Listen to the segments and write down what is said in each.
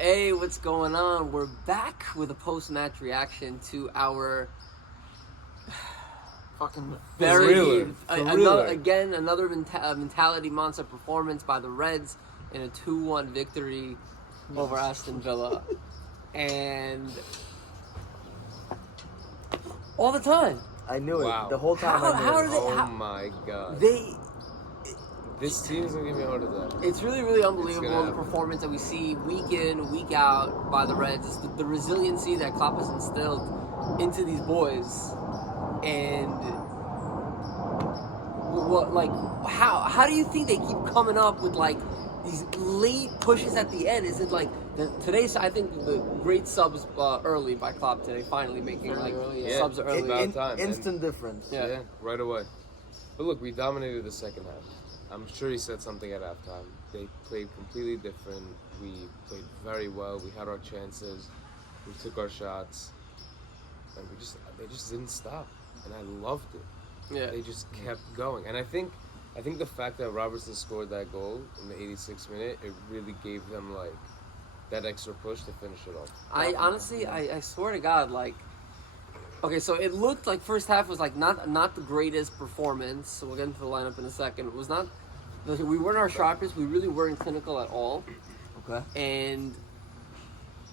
Hey, what's going on? We're back with a post-match reaction to our Fucking very Thriller. another mentality monster performance by the Reds in a 2-1 victory over Aston Villa, and all the time I knew Wow. it the whole time. How are they? Oh how- my god. This team is gonna give me a heart attack. It's really, really It's unbelievable gonna the happen. performance that we see week in, week out by the Reds. It's the resiliency that Klopp has instilled into these boys, and how do you think they keep coming up with like these late pushes at the end? Is it like today's? I think the great subs early by Klopp today, finally making like subs it's early. about time, man. instant difference. Yeah. Right away. But look, we dominated the second half. I'm sure he said something at halftime. They played completely different. We played very well. We had our chances. We took our shots, and they just didn't stop. And I loved it. Yeah. They just kept going. And I think the fact that Robertson scored that goal in the 86th minute, it really gave them like that extra push to finish it off. I honestly, I swear to God, like, okay, so it looked like first half was like not the greatest performance. So we'll get into the lineup in a second. It was not. We weren't our sharpest. We really weren't clinical at all. Okay. And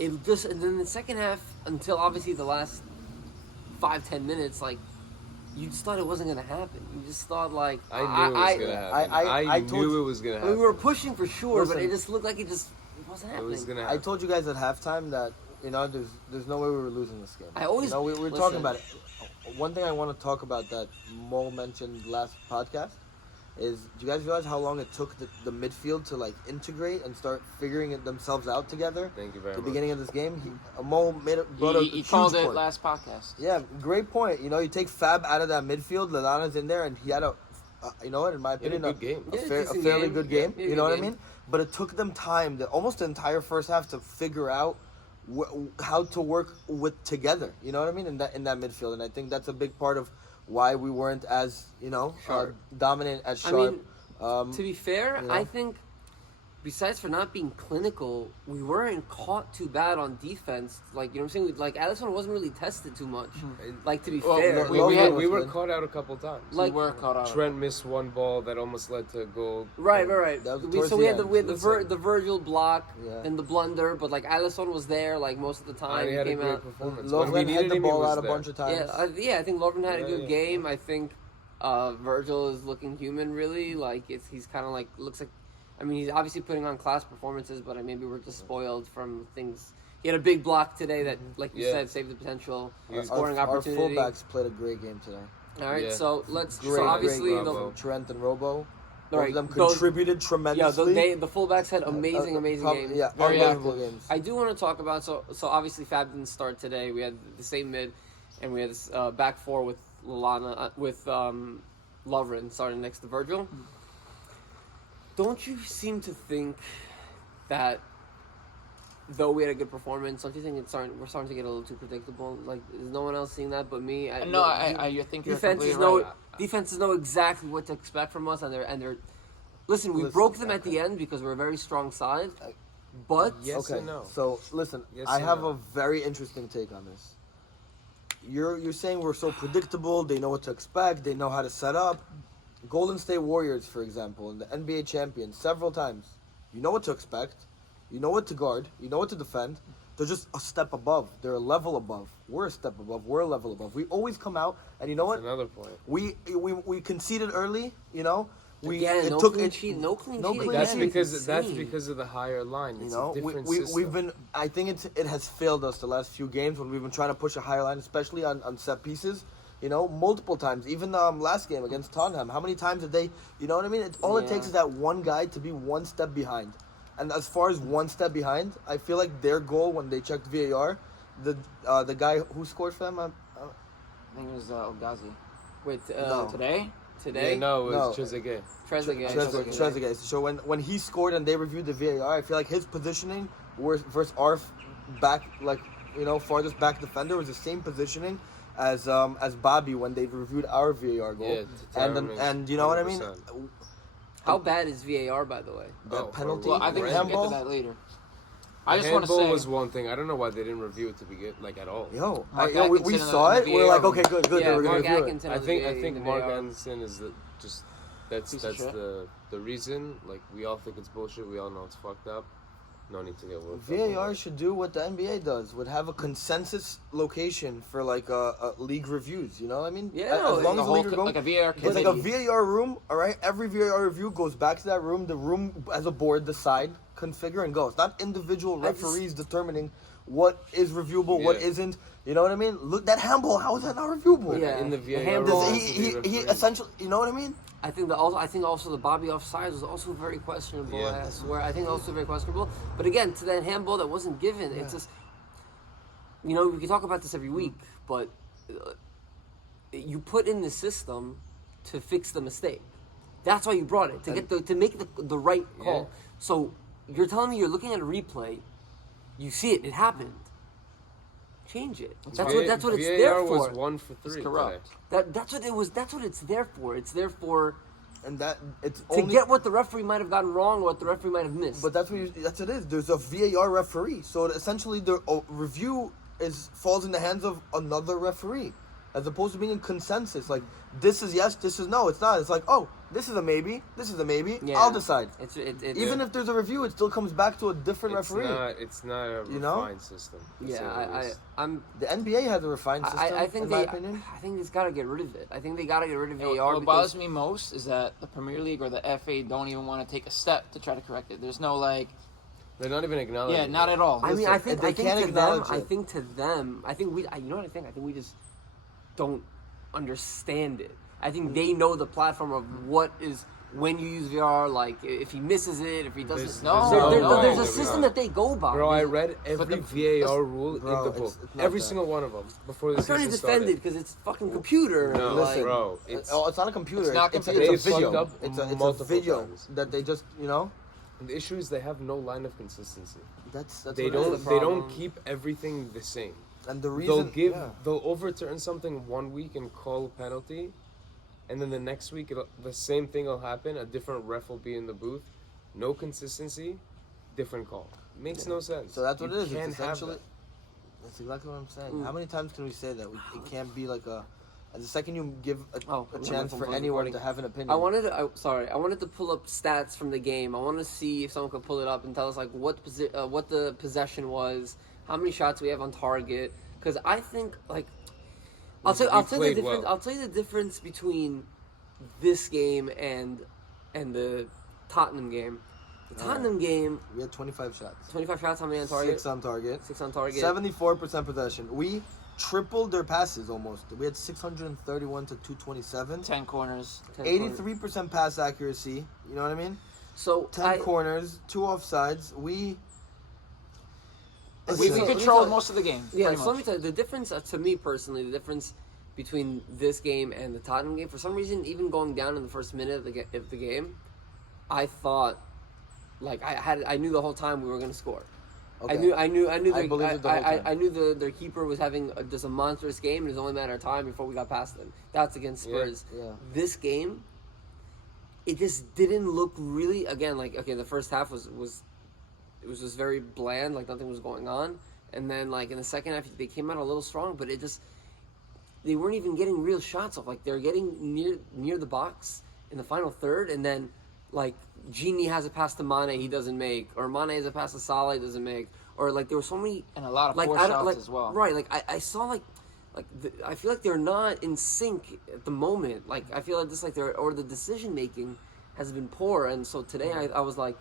and then the second half, until obviously the last 5-10 minutes, like, you just thought it wasn't gonna happen. You just thought like I knew it was gonna happen. I told knew you- it was gonna I happen. mean, we were pushing for sure, but Listen. it just looked like it wasn't It happening. was gonna I happen. told you guys at halftime that there's no way we were losing this game. I always- we were listen. talking about it. One thing I want to talk about that Mo mentioned last podcast is, do you guys realize how long it took the midfield to like integrate and start figuring it themselves out together? Thank you very The much. beginning of this game, Mo brought up a he huge called it point. last podcast. Yeah, great point. You take Fab out of that midfield, Lallana's in there, and he had in my opinion, good game. a, Yeah, fair, a decent fairly game. good game. Yeah, You know good what I game. mean? But it took them time, almost the entire first half, to figure out how to work with together. You know what I mean? In that midfield, and I think that's a big part of why we weren't as Sharp. dominant, as I sharp. mean, to be fair, you know? I think besides for not being clinical, we weren't caught too bad on defense. Like, you know what I'm saying? Like, Alisson wasn't really tested too much. Like, to be Well, fair. we had- We were good. caught out a couple times. Like- we were caught out. Trent missed one ball that almost led to a goal. Right. That was So towards we the had the end. we had Listen. the Virgil block Yeah. and the blunder, but like Alisson was there like most of the time. And he had a came great out. performance. When we Lovren needed had the him, he ball was out a there. bunch of times. I think Lovren had a Yeah, good yeah. game. I think Virgil is looking human, really. Like he's kind of like looks like. I mean, he's obviously putting on class performances, but maybe we're just spoiled from things. He had a big block today that, like you Yeah. said, saved the potential Yeah. scoring our opportunity. fullbacks played a great game today. All right, Yeah. so let's. Great, so obviously, great Bravo. game. Trent and Robo, both right, of them those- contributed yeah, tremendously. the fullbacks had amazing games. Yeah, Very unbelievable active. games. I do want to talk about so obviously Fab didn't start today. We had the same mid, and we had this back four with Lovren starting next to Virgil. Don't you seem to think that though we had a good performance, don't you think we're starting to get a little too predictable? Like, is no one else seeing that but me? No, I think you're completely right. Defenses know exactly what to expect from us, and they're. Listen, we Listen, broke them at the end because we're a very strong side, but Yes Okay, and no. so listen, Yes I and have no. a very interesting take on this. You're saying we're so predictable, they know what to expect, they know how to set up. Golden State Warriors, for example, and the NBA champions, several times. You know what to expect, you know what to guard, you know what to defend. They're just a step above. They're a level above. We're a step above. We're a level above. We always come out, and you know what? That's another point. We conceded early. again, no clean sheet. That's again. because It's that's insane. because of the higher line. It's a different we've system. been. I think it has failed us the last few games when we've been trying to push a higher line, especially on set pieces. Multiple times. Even last game against Tottenham, how many times did they? You know what I mean? All it takes is that one guy to be one step behind. And as far as one step behind, I feel like their goal when they checked VAR, the guy who scored for them, I think it was Ogazi. Wait, No. Today? today? Yeah, no, it No. was Trezeguet. Trezeguet. Trezeguet. So when he scored and they reviewed the VAR, I feel like his positioning versus our back, farthest back defender was the same positioning as Bobby when they reviewed our VAR goal. Yeah, and you know what I mean? 100%. How bad is VAR, by the way? That penalty, Well, I think we can get handball. to that later. I just want to handball say was one thing. I don't know why they didn't review it to begin at all. Mark we Atkinson saw in it. the We're like, VAR okay, good. Yeah, They were Mark gonna review it. Atkinson. I think in the Mark VAR. Anderson is that's Piece of shit. the reason. Like we all think it's bullshit. We all know it's fucked up. No need to get worked up. VAR should do what the NBA does, would have a consensus location for like league reviews. You know what I mean? Yeah, As long The as the whole league are going, like a VAR it's committee. like a VAR room. All right, every VAR review goes back to that room. The room as a board decide, configure, and go. It's not individual referees determining what is reviewable, what Yeah. isn't. You know what I mean? Look, that handball. How is that not reviewable? Yeah. in the The VAR. handball- room, He has to be refereed. essentially. You know what I mean? I think also the Bobby offside was also very questionable. Yeah. I swear, I think also very questionable. But again, to that handball that wasn't given, it's just, we can talk about this every week, but you put in the system to fix the mistake. That's why you brought it to make the right call. Yeah. So you're telling me you're looking at a replay, you see it happened. Change it. That's what it's there VAR for. was 1 for 3. It's corrupt. That's what it was. That's what it's there for. It's there for And that it's to only, get what the referee might have gotten wrong or what the referee might have missed. But that's what it is. There's a VAR referee, so essentially the review falls in the hands of another referee, as opposed to being in consensus. Like this is yes, this is no. It's not. It's like this is a maybe, this is a maybe. Yeah. I'll decide. Even If there's a review, it still comes back to a different referee. It's not a You know? refined system. to say the least. I'm. The NBA has a refined system. I think in my opinion. I think it's got to get rid of it. I think they got to get rid of VAR What because bothers me most is that the Premier League or the FA don't even want to take a step to try to correct it. There's no They're not even acknowledging. yeah, not at all. I mean, I think they can't to them, acknowledge I it. think to them, I think we. You know what I think? I think we just don't understand it. I think they know the platform of what is. When you use VR, like if he misses it, if he doesn't, there's a system that they go by. Bro, I read every VAR rule Bro, in the book. it's not Every that. single one of them before the I'm trying to season defend started. it because it's fucking computer. No, like, bro, It's not a computer. It's not It's computer. a They video. fucked up It's a multiple video times. that they just And the issue is they have no line of consistency. That's They what it don't. is. They problem. don't keep everything the same. And the reason They'll overturn something one week and call a penalty, and then the next week the same thing will happen. A different ref will be in the booth. No consistency, different call. Makes no sense. So that's what You it is. can't It's have essentially. that. That's exactly what I'm saying. How many times can we say that? It can't be like a. The second you give a chance for anyone to have an opinion. I wanted to pull up stats from the game. I want to see if someone could pull it up and tell us like what the possession was, how many shots we have on target. Because I think like I'll tell you the difference. well. I'll tell you the difference between this game and the Tottenham game. The Tottenham game, We had 25 shots. 25 shots, how many on target? 6 on target. 6 on target. 74% possession. We tripled their passes almost. We had 631 to 227. 10 corners. 10 corners. 83% pass accuracy. You know what I mean? So 10 corners, 2 offsides. We We So- controlled most of the game. Yeah, pretty so let me much. tell you, the difference to me personally, the difference between this game and the Tottenham game, for some reason, even going down in the first minute of the game, I thought, like I knew the whole time we were going to score. Okay. I knew I believed it the whole time. I knew their keeper was having just a monstrous game, and it was only a matter of time before we got past them. That's against Spurs. Yeah. This game, it just didn't look really. Again, like okay, the first half was it was just very bland, like nothing was going on, and then like in the second half they came out a little strong, but they weren't even getting real shots off. Like they're getting near the box in the final third, and then like Genie has a pass to Mane he doesn't make, or Mane has a pass to Salah he doesn't make, or like there were so many And a lot of like poor I don't- shots like, as well. Right, like I saw I feel like they're not in sync at the moment. Like I feel like just like the decision making has been poor, and so today I was like,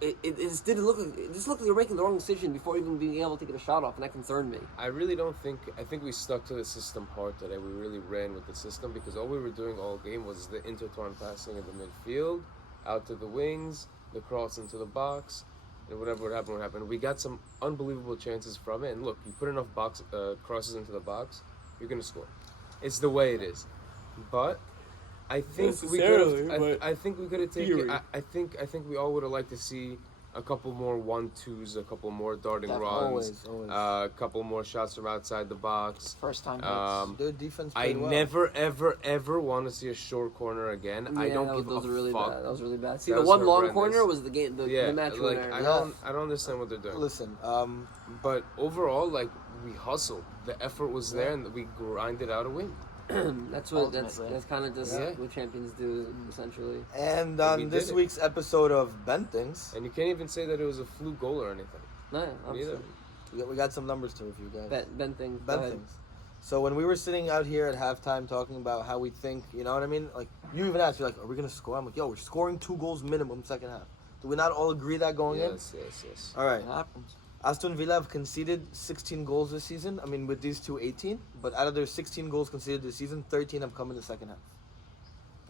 it just didn't look. It just looked like they were making the wrong decision before even being able to get a shot off, and that concerned me. I really don't think. I think we stuck to the system hard today. We really ran with the system because all we were doing all game was the intertwined passing in the midfield, out to the wings, the cross into the box, and whatever would happen. We got some unbelievable chances from it. And look, you put enough crosses into the box, you're gonna score. It's the way it is. But I think we could have. I think we could have taken. I think we all would have liked to see a couple more 1-2s, a couple more darting Definitely. runs, Always. a couple more shots from outside the box. First time hits. Their defense I played well. never, ever want to see a short corner again. I don't give those a are really fuck. bad. That was really bad. See, That the was one long horrendous. corner was the game, the match like winner. I don't understand what they're doing. Listen, But overall, like we hustled. The effort was there, and we grinded out a win. that's Ultimately. kind of just Yeah. what champions do essentially. and we on did this it. week's episode of Ben Things, And you can't even say that it was a fluke goal or anything. No, obviously. Neither. we got some numbers to review, guys. Ben things. Ben go ahead. Things. So when we were sitting out here at halftime talking about how we think, you know what I mean? Like, you even asked, you're like, are we going to score? I'm like, yo, we're scoring 2 goals minimum second half. Do we not all agree that going in? Yes. All right. It happens. Aston Villa have conceded 16 goals this season. I mean, with these two, 18. But out of their 16 goals conceded this season, 13 have come in the second half.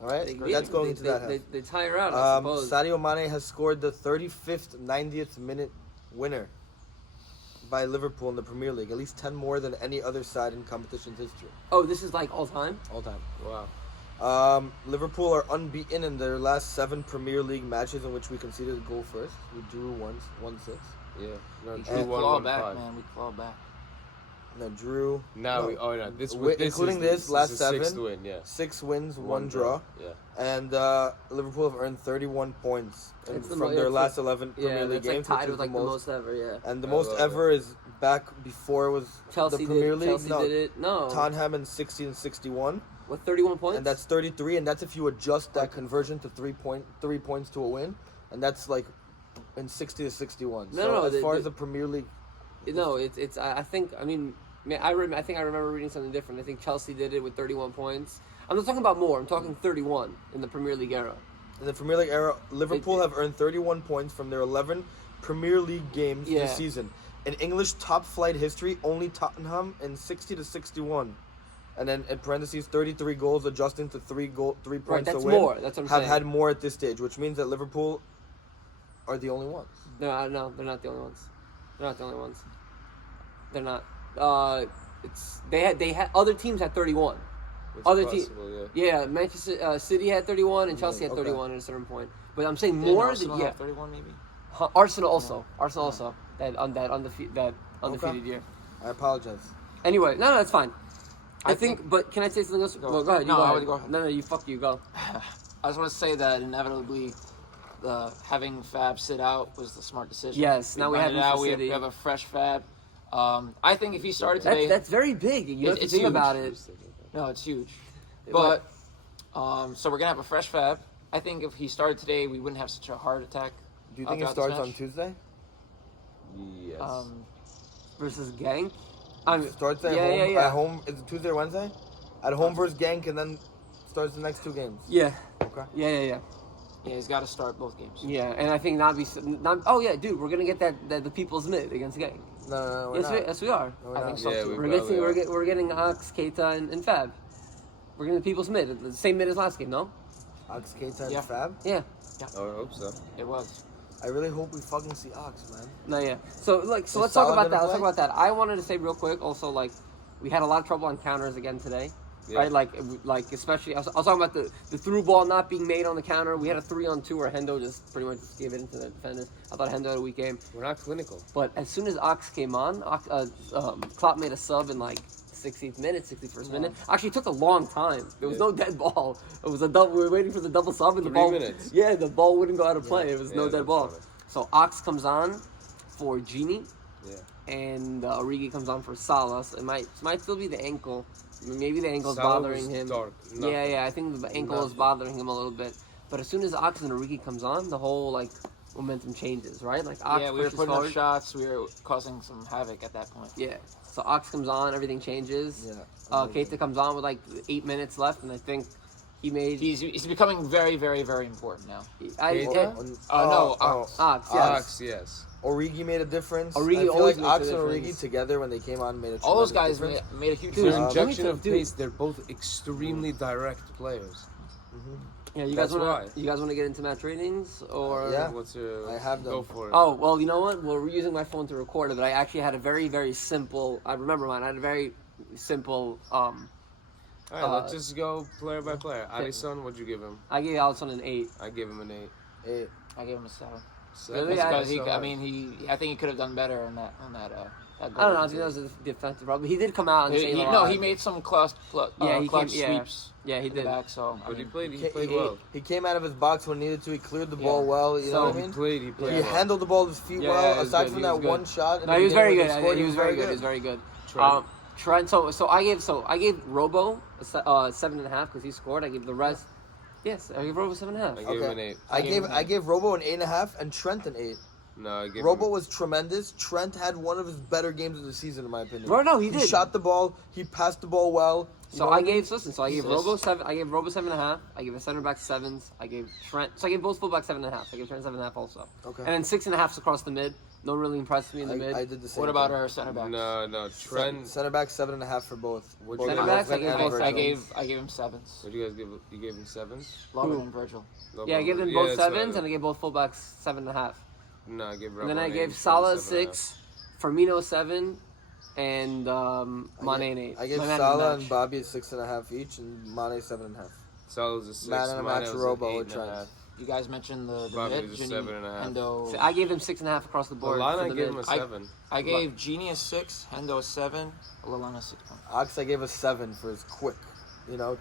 All right? That's going into that half. They tire out, I suppose. Sadio Mane has scored the 35th, 90th minute winner by Liverpool in the Premier League. At least 10 more than any other side in competition's history. Oh, this is like all time? All time. Wow. Liverpool are unbeaten in their last 7 Premier League matches in which we conceded a goal first. We drew once, 1-6. Yeah. No, We drew could 1-1-5. claw back, man. We claw back. No, drew. Now no, we. Oh no. This Wi- this including is, this, last is the 7. 6th win. Yeah. 6 wins, 1 draw. Yeah. And Liverpool have earned 31 points It's the from mo- their it's last like- 11 Premier Yeah, League that's like games. tied which with is like the most ever, yeah. And the I most love ever is back before it was Chelsea the Premier did, League. Chelsea no, did it. No. Tottenham in 60 and 61. With 31 points? And that's 33, and that's if you adjust that conversion to 3 points to a win, and that's like in 60 to 61. No, so no, as far as the Premier League, No, it's. I think. I mean, I think I remember reading something different. I think Chelsea did it with 31 points. I'm not talking about more. I'm talking 31 in the Premier League era. in the Premier League era, Liverpool have earned 31 points from their 11 Premier League games Yeah. this season. In English top flight history, only Tottenham in 60 to 61. And then in parentheses, 33 goals, adjusting to 3 points Right, that's to win. more. That's what I'm have saying. had more at this stage, which means that Liverpool are the only ones. No, they're not the only ones. They're not the only ones. They're not. They had other teams had 31. It's Other teams. possible, yeah. Yeah, Manchester City had 31 and Chelsea had Okay. 31 at a certain point. But I'm saying Didn't more Arsenal than have 31 maybe. Arsenal also. Arsenal also. That undefeated year. I apologize. Anyway, no, that's fine. I I think, think- but can I say something else? Go. Well, go ahead. You No, go I ahead. would go ahead. No, you fuck you. Go. I just want to say that inevitably, having Fab sit out was the smart decision. Yes, now we have grinded him out. for We have, City. we have a fresh Fab. I think if he started today, That's very big. You have to It's think huge. about it. no, it's huge. But so we're gonna have a fresh Fab. I think if he started today, we wouldn't have such a heart attack. Do you think it throughout this starts on match. Tuesday? Yes. Versus Gang. I mean, Starts at yeah, home. yeah, yeah. At home, is it Tuesday or Wednesday? At home versus Genk, and then starts the next 2 games. Yeah. Okay. Yeah. Yeah, he's got to start both games. Yeah, and I think not. Oh yeah, dude, we're gonna get the people's mid against Gang. No, we're Yes, not. yes, we are. No, we're I not. think so Yeah, too. we- We're probably are. we're getting Ox, Keita, and Fab. We're getting the people's mid, the same mid as last game, no? Ox, Keita, and Yeah. Fab. Yeah. Oh, I hope so. It was. I really hope we fucking see Ox, man. No, yeah. So let's talk Salah about gonna that. Let's play? talk about that. I wanted to say real quick. Also, like, we had a lot of trouble on counters again today. Yeah. Right, like especially I was talking about the through ball not being made on the counter. We had a 3-on-2 where Hendo just pretty much just gave it into the defenders. I thought Hendo had a weak game, We're not clinical. but as soon as Ox came on, Klopp made a sub in like 60th minute, 61st minute. Actually, it took a long time. There was Yeah. no dead ball. It was a double. We were waiting for the double sub, and the 3 ball. minutes. Yeah, the ball wouldn't go out of play. It was no Yeah, dead that's ball. funny. So Ox comes on for Genie, Yeah. and Origi comes on for Salah. So it might still be the ankle. Maybe the ankle's Salah bothering was him. dark. Yeah. I think the ankle is Nothing. bothering him a little bit. But as soon as Ox and Origi comes on, the whole like momentum changes, right? Like Ox Yeah, we were pushes putting hard. up shots. We were causing some havoc at that point. Yeah. So Ox comes on, everything changes. Yeah. Keita comes on with like 8 minutes left, and I think he made. He's becoming very, very, very important now. Keita? No, Ox. Ox, yes. Ox, yes. Origi made a difference. Origi I feel always like makes a Ox and Origi difference. together when they came on made a All those tremendous guys difference. made a huge Dude, Their difference. injection let me of dude. pace, they're both extremely direct players. Yeah, you That's guys why. want to get into match ratings or? Yeah. What's your... I have them. Go for it. Oh well, you know what? Well, we're using my phone to record it, but I actually had a very, very simple. I remember mine. I had a very simple. All right, let's uh, just go player by player. Alisson, what'd you give him? I gave Alisson an 8. I gave him an 8. Hey, I gave him a 7. Really? Because so hard. I think he could have done better on that that I goal. don't know. I think that was a defensive problem. He did come out and say He made some clutch sweeps Yeah, he in the did. back. So But he played He well. He came out of his box when needed to. He cleared the Yeah. ball well. You know what I He mean? played He well. handled the ball with his feet Yeah, well. he was Aside good, from he was that good. one shot, in No, the he was beginning very when good. they scored, He was very good. He was very good. Trent. Trent. So I gave Robo a 7.5 because he scored. I gave the rest. Yes, I gave Robo 7.5. I gave him an Okay. 8. I gave Robo an 8.5 and Trent an 8. No, I gave Robo him. was tremendous. Trent had one of his better games of the season, in my opinion. Bro, no, he He did. shot the ball. He passed the ball well. You So know what I mean? gave I gave Robo 7. I gave Robo 7.5. I gave a center back 7s. I gave Trent. So I gave both fullbacks 7.5. I gave Trent 7.5 also. Okay. And then 6.5 across the mid. No really impressed me in the mid. I did the same. what about thing. our center backs? No, Trent. Center back 7.5 for both. What'd Both you Center give? backs, I gave both I sevens. gave him 7s. What you guys give? You gave him 7s? Lovren Who? and Virgil. Yeah, I gave them both 7s, and I gave both fullbacks 7.5. No, I gave. And then I Robertson gave and Salah 7.5. 6, Firmino 7, and Mane an 8. I gave My man of the Salah match. and Bobby 6.5 each, and Mane 7.5. Salah's a 6. Man of the Mane match, was Robo an with 8.5. Trent. You guys mentioned the Bobby mid, was a Gini, 7.5. Hendo. So I gave him 6.5 across the board. Lallana, for I the gave him mid. a 7. I gave Genie a 6, Hendo a 7, Lallana 6. Ox, I gave a 7 for his quick,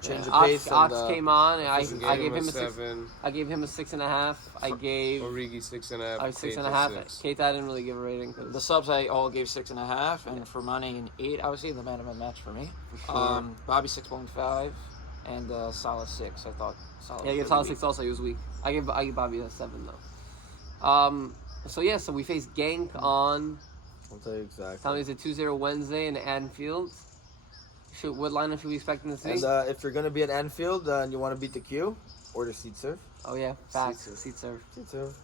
change of Ox, pace. Ox and, came on, and I I gave him a 6. 7. I gave him a 6.5. I gave Origi 6.5. I 6.5. Keita I didn't really give a rating. 'cause- The subs I all gave 6.5, and for Mane an 8. Obviously, the man of the match for me. Bobby 6.5, and Salah 6. I thought Salah. Yeah, I gave was Salah pretty 6 also. He was weak. I gave Bobby a 7 though. So we face Genk on. I'll tell you exactly. Tell me, it's a 2-0 Wednesday in Anfield. What lineup should we expect to see? And if you're going to be at Anfield and you want to beat the queue, order seat serve. Oh yeah, facts. Seat serve. Seat serve. Seat serve.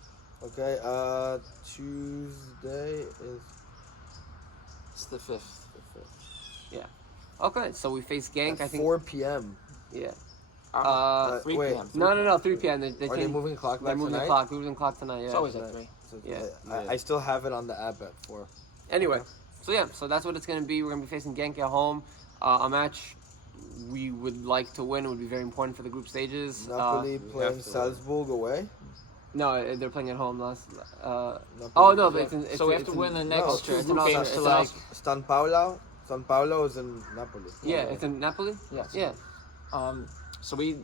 Okay, Tuesday is It's the 5th. the 5th. Okay, so we face Genk. At I think. 4 p.m. Yeah. 3 wait. p.m. No. 3 p.m. They Are they changed- moving the clock They're back moving tonight? the clock. Moving the clock tonight. Yeah. It's always at 3. So, Yeah. I still have it on the app at 4. Anyway, so that's what it's going to be. We're going to be facing Genk at home. A match we would like to win. It would be very important for the group stages. Napoli we playing have to Salzburg away. No, they're playing at home last. Napoli. Oh no, but it's So we have to win the next No, two it's an games Austria- to it's like. San Paolo is in Napoli. Yeah, it's in Napoli. Yes. Yeah. So we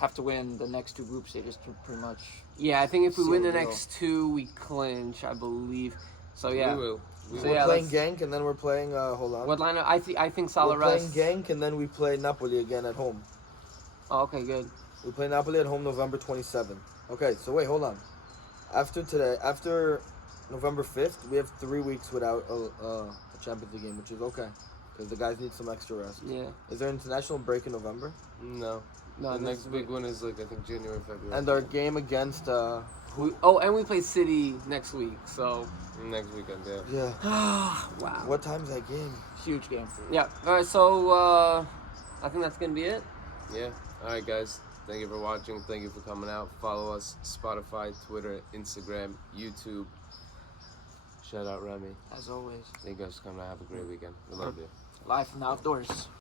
have to win the next 2 group stages to pretty much. Yeah, I think if we Seal win the the deal. next 2, we clinch. I believe. So yeah. We will. So We're yeah, playing let's- Genk and then we're playing. Hold on. What lineup? I think Salah We're playing rests. Genk and then we play Napoli again at home. Oh, okay, good. We play Napoli at home November 27th. Okay, so wait, hold on. After November 5th, we have 3 weeks without a Champions League game, which is okay because the guys need some extra rest. Yeah. Is there an international break in November? No. No, The this next is- big one is I think January, February. And our game against and we play City next week. So. Next weekend, yeah. Wow. What time's that game? Huge game. Yeah. All right. So I think that's gonna be it. Yeah. All right, guys. Thank you for watching. Thank you for coming out. Follow us Spotify, Twitter, Instagram, YouTube. Shout out Remy. As always. Thank you guys for coming out. Have a great weekend. We love you. Live from the outdoors.